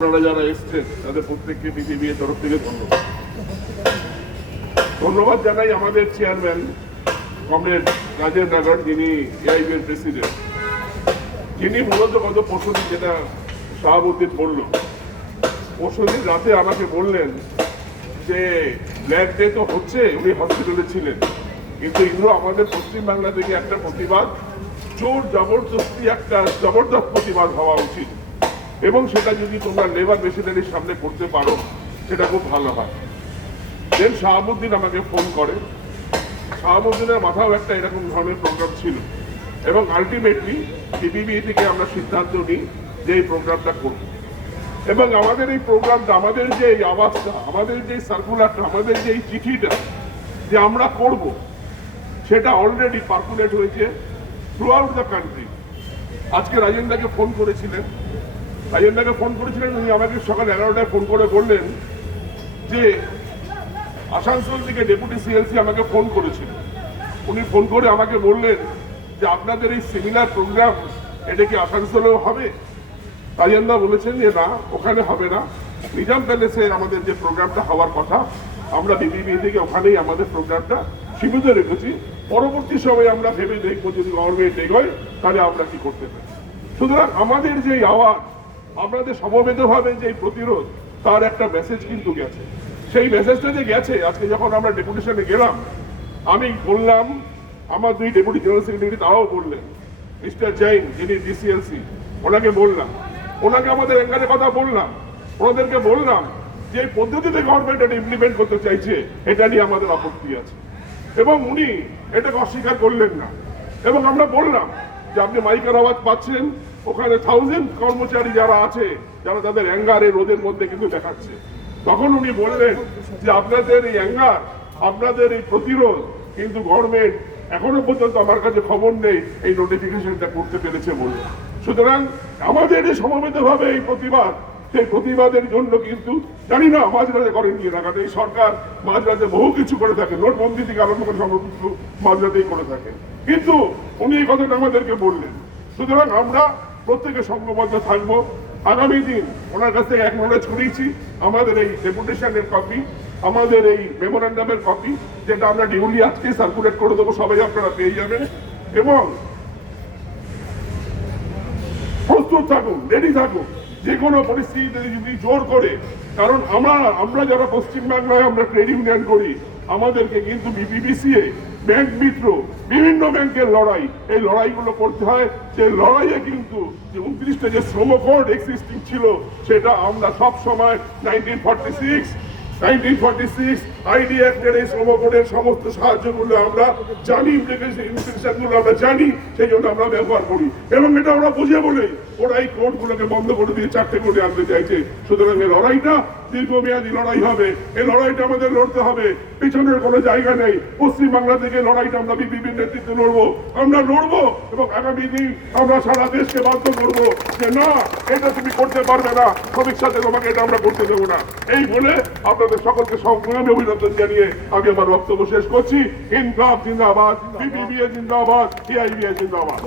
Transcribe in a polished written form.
আপনারা যারা এসছেন তাদের প্রত্যেককে বিসিবির তরফ থেকে ধন্যবাদ জানাই আমাদের চেয়ারম্যান কমরেড রাজেন নাগর, যিনি এআইবি এর প্রেসিডেন্ট, যিনি মূলত গত পরশুদিন যেটা শাহাবুদ্দিন বলল, পরশুদিন রাতে আমাকে বললেন যে ব্ল্যাক ডে তো হচ্ছে, উনি হসপিটালে ছিলেন, কিন্তু এগুলো আমাদের পশ্চিমবাংলা থেকে একটা প্রতিবাদ, জোর জবরদস্তি একটা জবরদস্ত প্রতিবাদ হওয়া উচিত, এবং সেটা যদি তোমরা লেবার মেশিনারির সামনে করতে পারো সেটা খুব ভালো হয়। দেন শাহাবুদ্দিন আমাকে ফোন করে, শাহাবুদ্দিনের মাথাও একটা এরকম ধরনের প্রোগ্রাম ছিল, এবং আলটিমেটলি পিপিবি থেকে আমরা সিদ্ধান্ত নিই যে এই প্রোগ্রামটা করব, এবং আমাদের এই প্রোগ্রামটা, আমাদের যে এই আওয়াজটা, আমাদের যে সার্কুলারটা, আমাদের যে এই চিঠিটা যে আমরা করব, সেটা অলরেডি পার্কুলেট হয়েছে থ্রু আউট দ্য কান্ট্রি। আজকে রাজেন্দ্রকে ফোন করেছিলেন, উনি আমাকে সকাল 11টায় ফোন করে বললেন যে আসানসোল থেকে ডেপুটি সিএলসি আমাকে ফোন করেছিল। উনি ফোন করে আমাকে বললেন যে আপনাদের এই সেমিনার প্রোগ্রাম এটা কি আসানসোলেও হবে? রাজেন্দ্র বলেছেন যে না, ওখানে হবে না, নিজাম প্যালেসে আমাদের যে প্রোগ্রামটা হওয়ার কথা, আমরা বিপিবি থেকে ওখানেই আমাদের প্রোগ্রামটা সীমিত রেখেছি, পরবর্তী সময়ে আমরা ভেবে দেখবো যদি গভর্নমেন্ট এগোয় তাহলে আমরা কি করতে পারি। সুতরাং আমাদের যে আওয়াজ, আমাদের সমবেতভাবে যে প্রতিরোধ, তার একটা মেসেজ কিন্তু গেছে। সেই মেসেজটা যে গেছে, আজকে যখন আমরা ডেপুটেশনে গেলাম, আমি বললাম, আমার দুই ডেপুটি জেনারেল সেক্রেটারি তারাও বললেন, মিস্টার জৈন যিনি ডিসিএলসি, ওনাকে বললাম, ওনাকে আমাদের অ্যাঙ্গারের কথা বললাম, ওনাদেরকে বললাম যে পদ্ধতিতে গভর্নমেন্ট এটা ইমপ্লিমেন্ট করতে চাইছে, এটা নিয়ে আমাদের আপত্তি আছে, এবং উনি এটাকে অস্বীকার করলেন না। এবং আমরা বললাম যে আপনি মাইকের আওয়াজ পাচ্ছেন, ওখানে 1000 কর্মচারী যারা আছে, যারা তাদের অ্যাঙ্গারে রোদের মধ্যে কিন্তু দেখাচ্ছে। তখন উনি বললেন যে আপনাদের এই অ্যাঙ্গার, আপনাদের এই প্রতিরোধ কিন্তু গভর্নমেন্ট এখনো পর্যন্ত আমার কাছে খবর নেই এই নোটিফিকেশনটা করতে পেরেছে বলে। সুতরাং আমাদের এই সমবেতভাবে এই প্রতিবাদ, সেই প্রতিবাদের জন্য কিন্তু জানি না মাঝরাতে করেন কি না, কারণ এই সরকার মাঝরাতে বহু কিছু করে থাকে, নোটবন্দি থেকে আরম্ভ করে সব কিছু মাঝরাতেই করে থাকে, কিন্তু উনি এই কথাটা আমাদেরকে বললেন। সুতরাং আমরা প্রত্যেকে সংঘবদ্ধ থাকবো। আগামী দিন ওনার কাছ থেকে অ্যাকনোলেজ করিয়েছি আমাদের এই ডেপুটেশনের কপি, আমাদের এই মেমোরেন্ডামের কপি, যেটা আমরা ডিউলি আজকে সার্কুলেট করে দেবো, সবাই আপনারা পেয়ে যাবেন, এবং প্রস্তুত থাকুন, রেডি থাকুন যে কোনো পরিস্থিতিতে যদি জোর করে, কারণ আমরা যারা পশ্চিমবাংলায় আমরা ট্রেড ইউনিয়ন করি, আমাদেরকে কিন্তু বিপিবিসিএ, ব্যাংক মিত্র, বিভিন্ন ব্যাংকের লড়াই, এই লড়াইগুলো করতে হয়। সেই লড়াইয়ে কিন্তু যে 29টা যে শ্রম কোড এক্সিস্টিং ছিল, সেটা আমরা সব সময় 1946 আইডি অ্যাক্টের এই শ্রম কোডের সমস্ত সাহায্যগুলো আমরা জানি, ইমপ্লিকেশনগুলো আমরা জানি, সেই জন্য আমরা ব্যবহার করি, এবং এটা আমরা বুঝে বলেই ওরা এই কোডগুলোকে বন্ধ করে দিয়ে 4টে কোডে আনতে চাইছে। সুতরাং এই লড়াইটা দীর্ঘমেয়াদী লড়াই হবে, এই লড়াইটা আমাদের লড়তে হবে, পিছনের কোনো জায়গা নেই। পশ্চিমবাংলা থেকে লড়াইটা আমরা বিপিবির নেতৃত্বে লড়বো, আমরা লড়বো, এবং আগামী দিন আমরা সারা দেশকে বাধ্য করবো যে না, এটা তুমি করতে পারবে না, ভবিষ্যতে তোমাকে এটা আমরা করতে দেবো না। এই বলে আপনাদের সকলকে সংগ্রামে অভিনন্দন জানিয়ে আমি আমার বক্তব্য শেষ করছি। ইনকলাব জিন্দাবাদ, বিপিবি জিন্দাবাদ, এআইবি জিন্দাবাদ।